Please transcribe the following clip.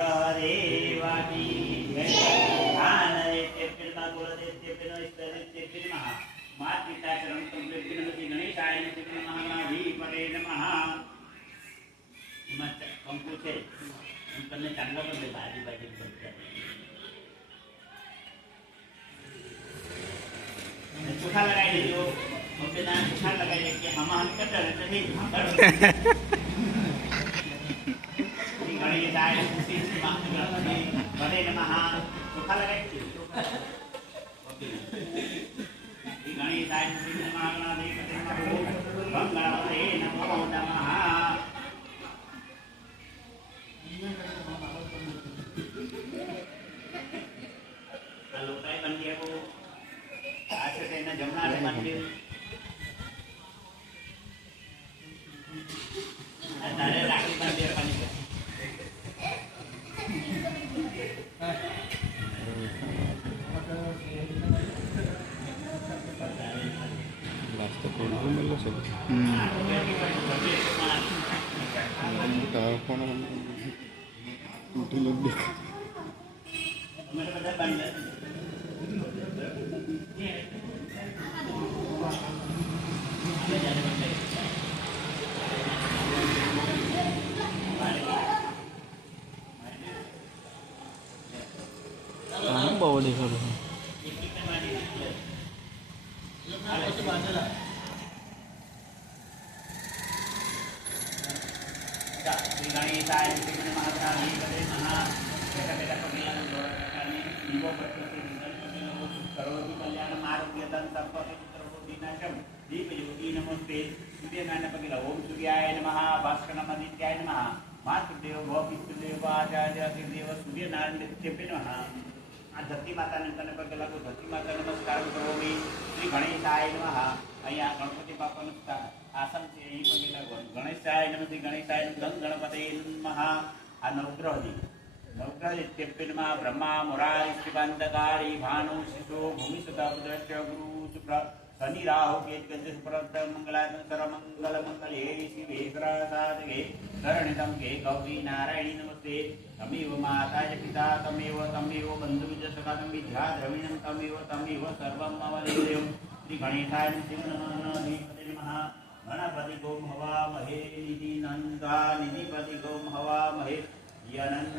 अनुग्रह देवाकी आनरेत्यर्पिर्मा कुलदेत्यर्पिर्मा इष्टदेत्यर्पिर्मा मात पिता शरण संप्रेत्तिर्मा गणेशाय नमः महाधीपते नमः मत कंकु છે તમને ચાંગા પર દે બાજી બાજી પર चोखा लगाई दीजिए उनके नाम चोखा लगाइए कि हम कटर नहीं गणेश आए बड़े नमः चोखा लगाई गणेश आए मंगलवते नमो नमः लोकाई बन गया वो जमुना मंदिर तारे राखी मंदिर बनी है लास्ट तक कोण मिळलं सगळं काय कोण मोठी लंबी मेरे बड़ा बंद बाबा देखाडो नमस्ते सूर्यनारायण पगिला ओम सूर्याय नमः भास्करनादित्याय नमः मातृदेव भविष्यदेव आचार्य देव सूर्यनारायण नित्य नमः आ धरती माता ने तने पगे लागो धरती माता नमस्कार करोमी श्री गणेशाय नमः अहिया गणपति बापा नु आसन छे अहीं पगे लागो गणेशाय नमः श्री गणेशाय गंग गणपते नमः आ नवग्रह दी नवग्रह नित्य नमः ब्रह्मा मुरारी शिवांतकारी भानु शिशो भूमि सुता दृश्य गुरु शुक्र शनि राहु केतु सुप्रद मंगलायतन सर्वमंगल मंगले शिवे सर्वसाधके शरणितं के गौरी नारायणी नमस्ते तमेव माता च पिता तमेव बंधु च सखा विद्या द्रविणं तमेव सर्वं मम देवं श्री गणेशाय नमः गणपति गोम हवामहे निधि नंदा निधिपति गोम हवामहे